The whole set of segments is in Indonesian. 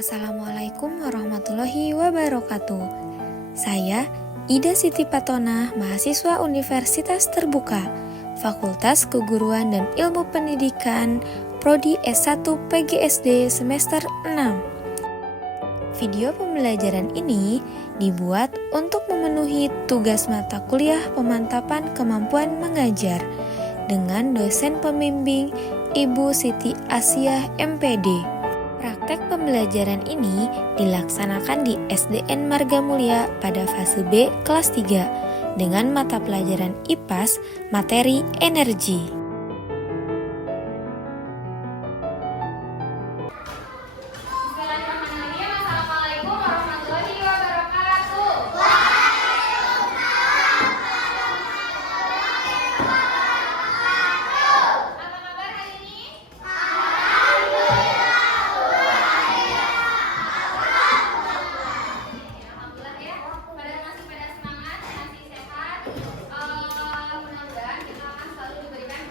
Assalamualaikum warahmatullahi wabarakatuh. Saya Ida Siti Patona, mahasiswa Universitas Terbuka, Fakultas Keguruan dan Ilmu Pendidikan, Prodi S1 PGSD semester 6. Video pembelajaran ini dibuat untuk memenuhi tugas mata kuliah pemantapan kemampuan mengajar dengan dosen pembimbing Ibu Siti Asiah MPD. Praktek pembelajaran ini dilaksanakan di SDN Marga Mulia pada fase B kelas 3 dengan mata pelajaran IPAS materi energi. Assalamualaikum warahmatullahi wabarakatuh. Apa kabar hari ini? Alhamdulillah ya. Masih pada semangat, masih sehat. Mudah-mudahan kita akan selalu diberikan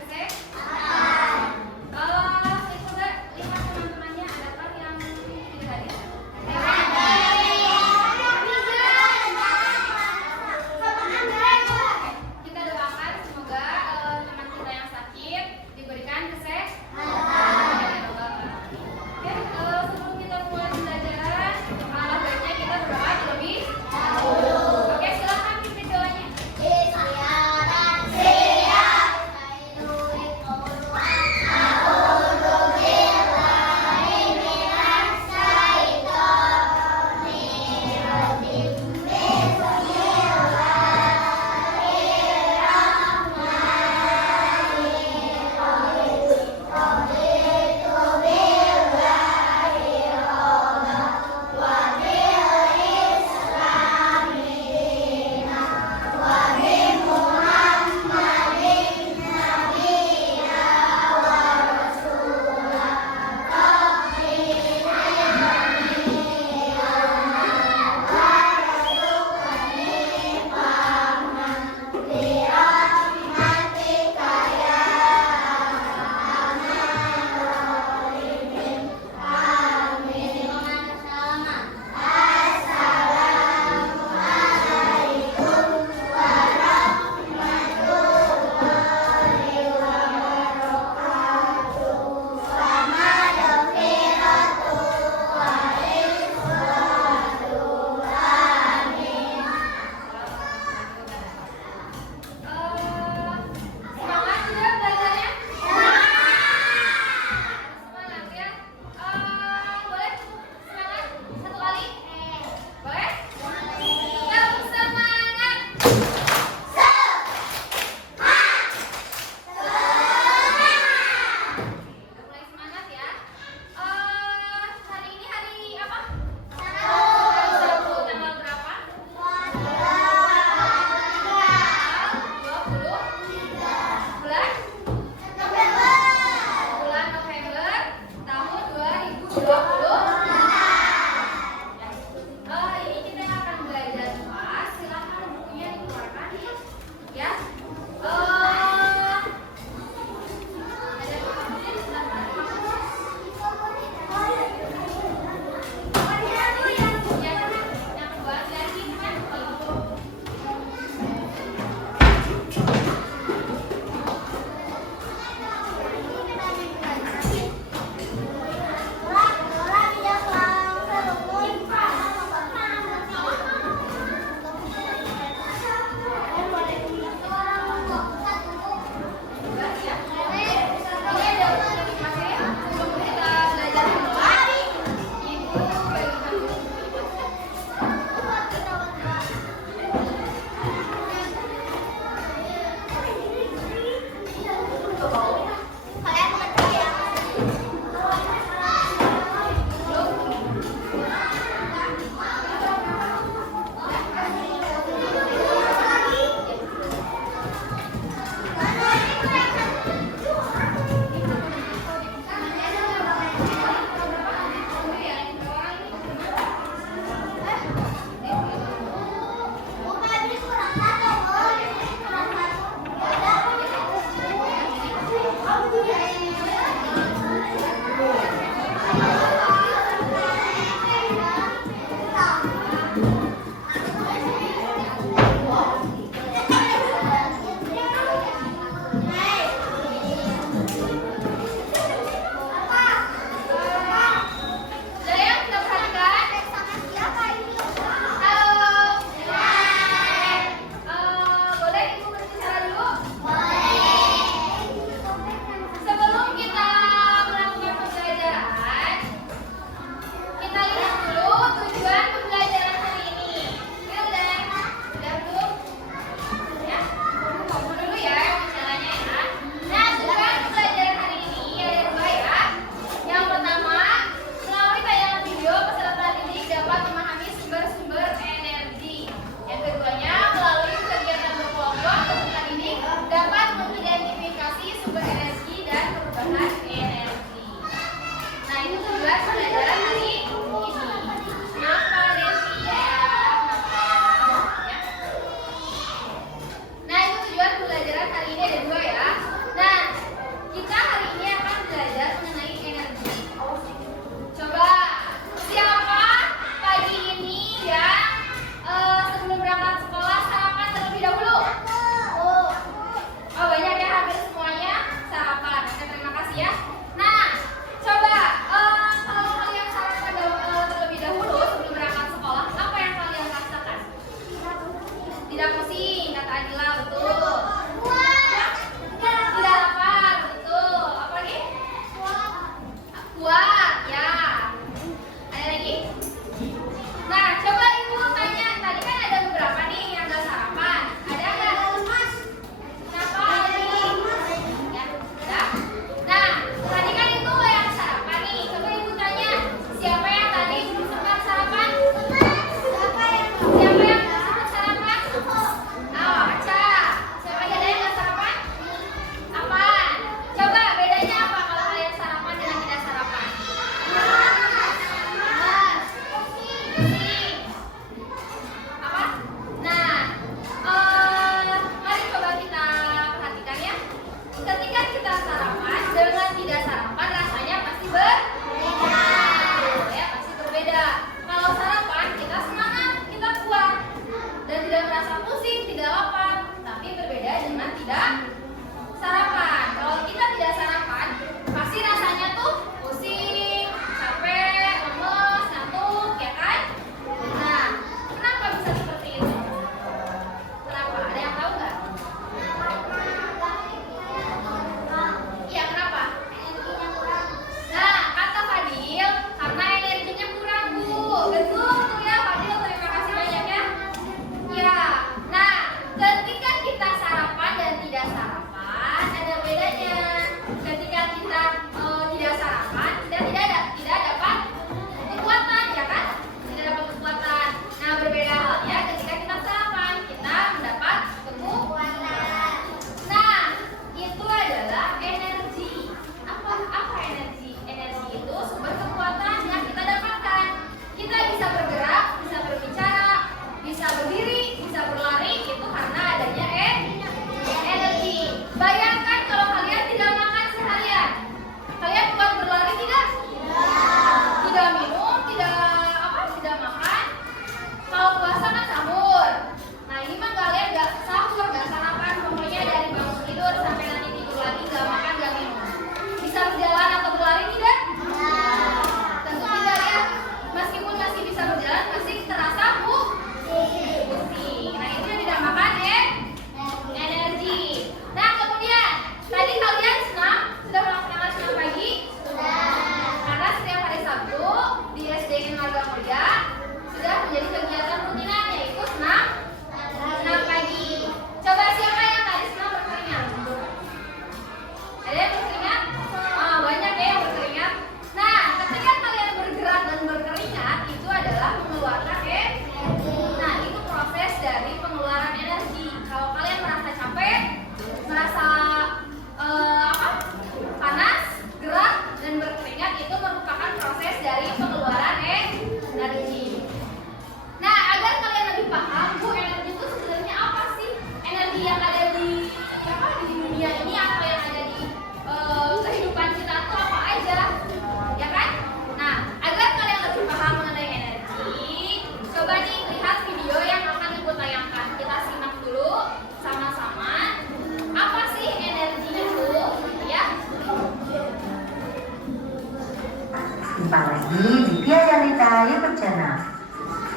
Suara YouTube channel.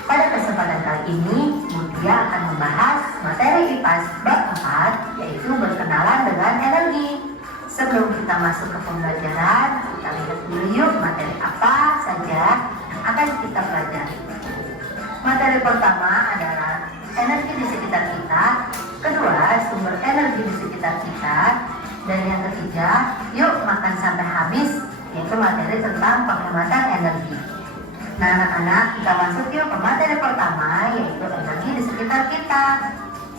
Pada kesempatan kali ini, Mutia akan membahas materi IPAS bab 4, yaitu berkenalan dengan energi. Sebelum kita masuk ke pembelajaran, kita lihat dulu yuk materi apa saja yang akan kita pelajari. Materi pertama adalah energi di sekitar kita, kedua sumber energi di sekitar kita, dan yang ketiga, yuk makan sampai habis, yaitu materi tentang penghematan energi. Nah anak-anak, kita masuk yuk ke materi pertama, yaitu energi di sekitar kita.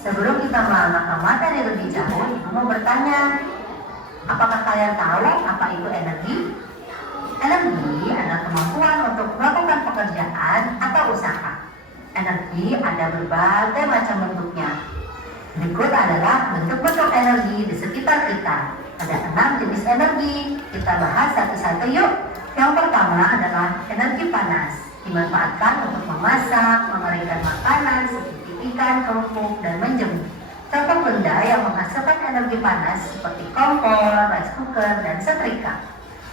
Sebelum kita melangkah ke materi lebih jauh, Ibu mau bertanya, apakah kalian tahu apa itu energi? Energi adalah kemampuan untuk melakukan pekerjaan atau usaha. Energi ada berbagai macam bentuknya. Berikut adalah bentuk-bentuk energi di sekitar kita. Ada 6 jenis energi. Kita bahas satu-satu yuk. Yang pertama adalah energi panas. Dimanfaatkan untuk memasak, mengeringkan makanan seperti ikan, kerupuk, dan menjemur. Contoh benda yang menghasilkan energi panas seperti kompor, rice cooker, dan setrika.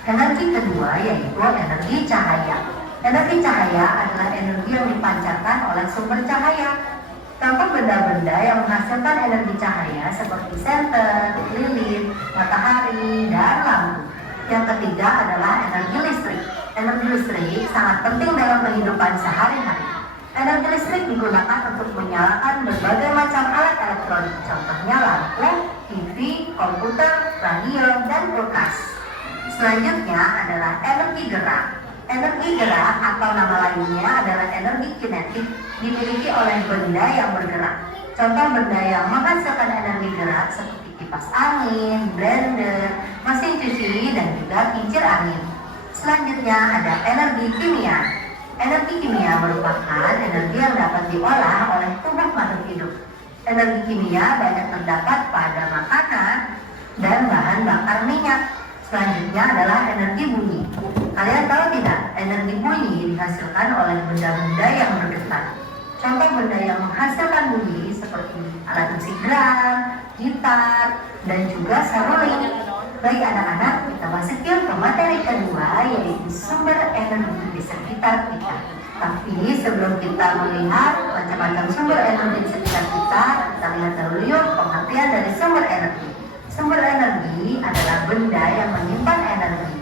Energi kedua yaitu energi cahaya. Energi cahaya adalah energi yang dipancarkan oleh sumber cahaya. Contoh benda-benda yang menghasilkan energi cahaya seperti senter, lilin, matahari, dan lampu. Yang ketiga adalah energi listrik. Energi listrik sangat penting dalam kehidupan sehari-hari. Energi listrik digunakan untuk menyalakan berbagai macam alat elektronik, contohnya lampu, TV, komputer, radio, dan kulkas. Selanjutnya adalah energi gerak. Energi gerak atau nama lainnya adalah energi kinetik, dimiliki oleh benda yang bergerak. Contoh benda yang menghasilkan energi gerak seperti kipas angin, blender, mesin cuci, dan juga kincir angin. Selanjutnya ada energi kimia. Energi kimia merupakan energi yang dapat diolah oleh tubuh makhluk hidup. Energi kimia banyak terdapat pada makanan dan bahan bakar minyak. Selanjutnya adalah energi bunyi. Kalian tahu tidak, energi bunyi dihasilkan oleh benda-benda yang bergetar. Contoh benda yang menghasilkan bunyi seperti alat musik drum, gitar, dan juga seruling. Baik anak-anak, kita masuk yuk ke materi kedua, yaitu sumber energi di sekitar kita. Tapi sebelum kita melihat macam-macam sumber energi di sekitar kita lihat dahulu yuk pengertian dari sumber energi. Sumber energi adalah benda yang menyimpan energi.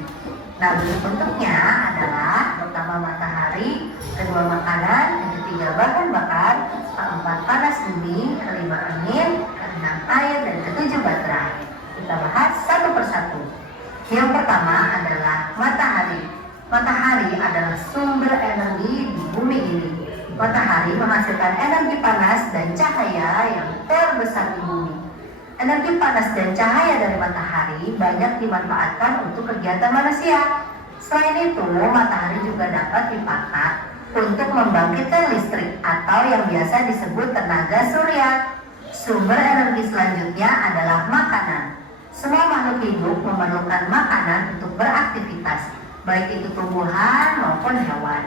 Nah, bentuk-bentuknya adalah pertama matahari, kedua makanan, yang ketiga bahan bakar, keempat panas bumi, kelima angin, keenam air, dan ketujuh baterai. Kita bahas satu persatu. Yang pertama adalah matahari. Matahari adalah sumber energi di bumi ini. Matahari menghasilkan energi panas dan cahaya yang terbesar di bumi. Energi panas dan cahaya dari matahari banyak dimanfaatkan untuk kegiatan manusia. Selain itu, matahari juga dapat dipakai untuk membangkitkan listrik atau yang biasa disebut tenaga surya. Sumber energi selanjutnya adalah makanan. Semua makhluk hidup memerlukan makanan untuk beraktivitas, baik itu tumbuhan maupun hewan.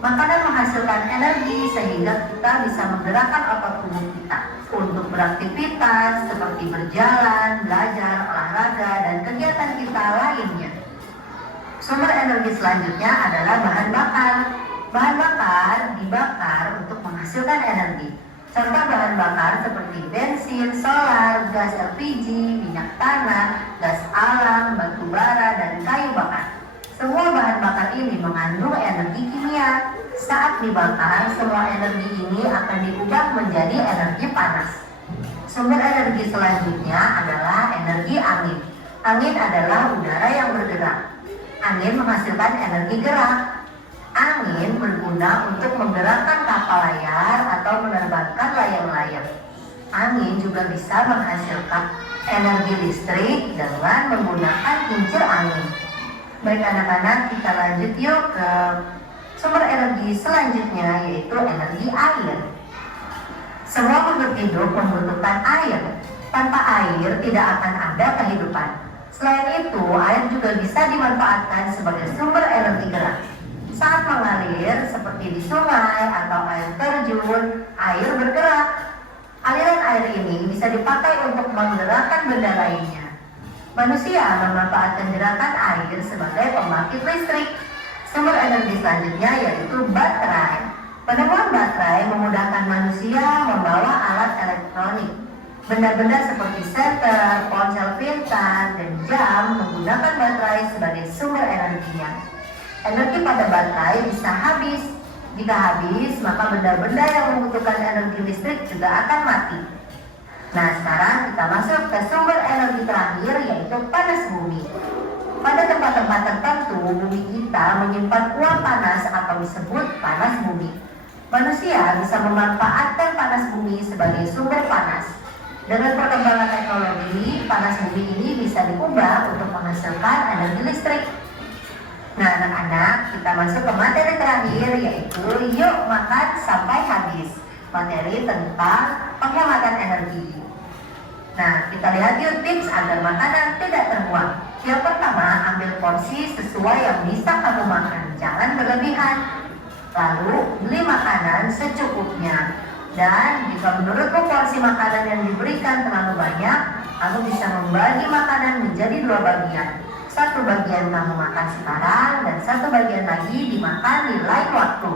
Makanan menghasilkan energi sehingga kita bisa menggerakkan otot tubuh kita untuk beraktivitas seperti berjalan, belajar, olahraga, dan kegiatan kita lainnya. Sumber energi selanjutnya adalah bahan bakar. Bahan bakar dibakar untuk menghasilkan energi. Contoh bahan bakar seperti bensin, solar, gas LPG, minyak tanah, gas alam, batu bara, dan kayu bakar. Semua bahan bakar ini mengandung energi kimia. Saat dibakar, semua energi ini akan diubah menjadi energi panas. Sumber energi selanjutnya adalah energi angin. Angin adalah udara yang bergerak. Angin menghasilkan energi gerak. Angin berguna untuk menggerakkan kapal layar atau menerbangkan layang-layang. Angin juga bisa menghasilkan energi listrik dengan menggunakan kincir angin. Baik anak-anak, kita lanjut yuk ke sumber energi selanjutnya, yaitu energi air. Semua makhluk hidup membutuhkan air. Tanpa air tidak akan ada kehidupan. Selain itu, air juga bisa dimanfaatkan sebagai sumber energi gerak. Saat mengalir seperti di sungai atau air terjun, air bergerak. Aliran air ini bisa dipakai untuk menggerakkan benda lainnya. Manusia memanfaatkan gerakan air sebagai pembangkit listrik. Sumber energi selanjutnya yaitu baterai. Penemuan baterai memudahkan manusia membawa alat elektronik. Benda-benda seperti senter, ponsel pintar, dan jam menggunakan baterai sebagai sumber energinya. Energi pada baterai bisa habis. Jika habis, maka benda-benda yang membutuhkan energi listrik juga akan mati. Nah, sekarang kita masuk ke sumber energi terakhir yaitu panas bumi. Pada tempat-tempat tertentu, bumi kita menyimpan uap panas atau disebut panas bumi. Manusia bisa memanfaatkan panas bumi sebagai sumber panas. Dengan perkembangan teknologi, panas bumi ini bisa diubah untuk menghasilkan energi listrik. Nah, anak-anak, kita masuk ke materi terakhir yaitu yuk makan sampai habis. Materi tentang penghematan energi. Nah, kita lihat yuk tips agar makanan tidak terbuang. Yang pertama, ambil porsi sesuai yang bisa kamu makan, jangan berlebihan. Lalu, beli makanan secukupnya. Dan jika menurutmu porsi makanan yang diberikan terlalu banyak, kamu bisa membagi makanan menjadi 2 bagian. Satu bagian kamu makan sekarang dan satu bagian lagi dimakan di lain waktu.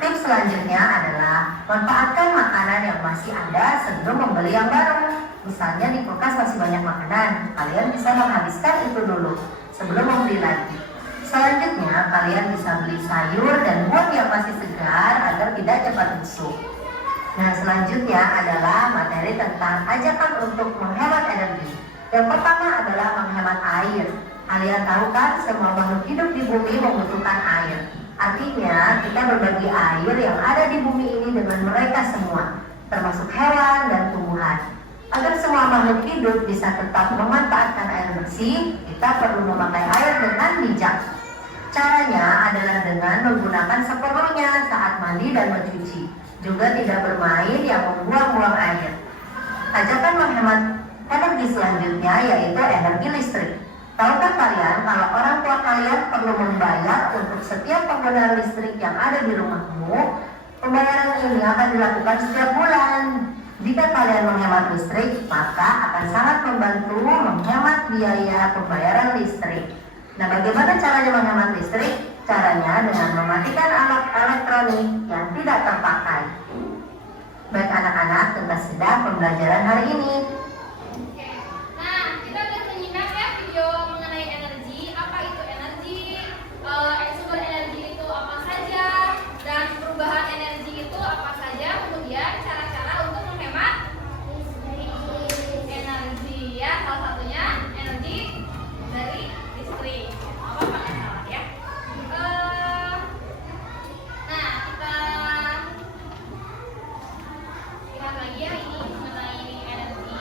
Tips selanjutnya adalah manfaatkan makanan yang masih ada sebelum membeli yang baru. Misalnya di kulkas masih banyak makanan, kalian bisa menghabiskan itu dulu sebelum membeli lagi. Selanjutnya, kalian bisa beli sayur dan buah yang masih segar agar tidak cepat busuk. Nah, selanjutnya adalah materi tentang ajakan untuk menghemat energi. Yang pertama adalah menghemat air. Kalian tahu kan, semua makhluk hidup di bumi membutuhkan air. Artinya, kita berbagi air yang ada di bumi ini dengan mereka semua, termasuk hewan dan tumbuhan. Agar semua makhluk hidup bisa tetap memanfaatkan air bersih, kita perlu memakai air dengan bijak. Caranya adalah dengan menggunakan seperlunya saat mandi dan mencuci. Juga tidak bermain yang membuang-buang air. Ajakan menghemat energi selanjutnya yaitu energi listrik. Tahukah kalian kalau orang tua kalian perlu membayar untuk setiap penggunaan listrik yang ada di rumahmu? Pembayaran ini akan dilakukan setiap bulan. Jika kalian menghemat listrik, maka akan sangat membantu menghemat biaya pembayaran listrik. Nah, bagaimana caranya menghemat listrik? Caranya dengan mematikan alat elektronik yang tidak terpakai. Baik anak-anak, tuntas sudah pembelajaran hari ini. Nah, kita udah menyimak ya video mengenai energi. Apa itu energi? Sumber energi itu apa saja? Dan perubahan energi itu apa saja? Kemudian cara-cara untuk menghemat energi ya. Salah satunya energi dari listrik. Apa nggak salah ya? Nah, kita lihat lagi ya ini mengenai energi.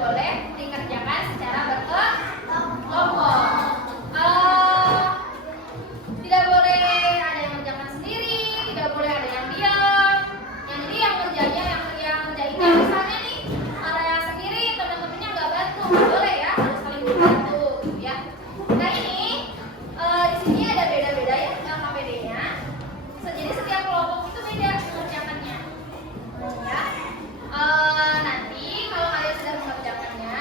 boleh dikerjakan secara berkelompok. Tidak boleh ada yang mengerjakan sendiri, tidak boleh ada yang diam. Yang kerjanya yang kerjainnya misalnya nih area sendiri, teman-temannya nggak bantu, nggak boleh ya, harus saling membantu, gitu ya. Nah ini di sini ada beda-beda ya LKPD-nya. Jadi setiap kelompok itu beda mengerjakannya. Ya. Nanti kalau kalian sudah mengerjakannya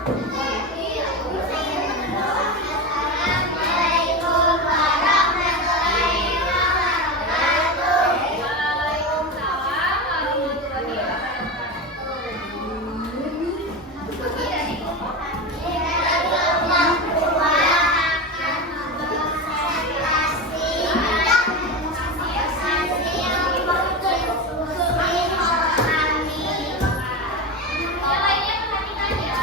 Waalaikumsalam warahmatullahi Yang lainnya perhatikan ya.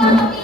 Filosofi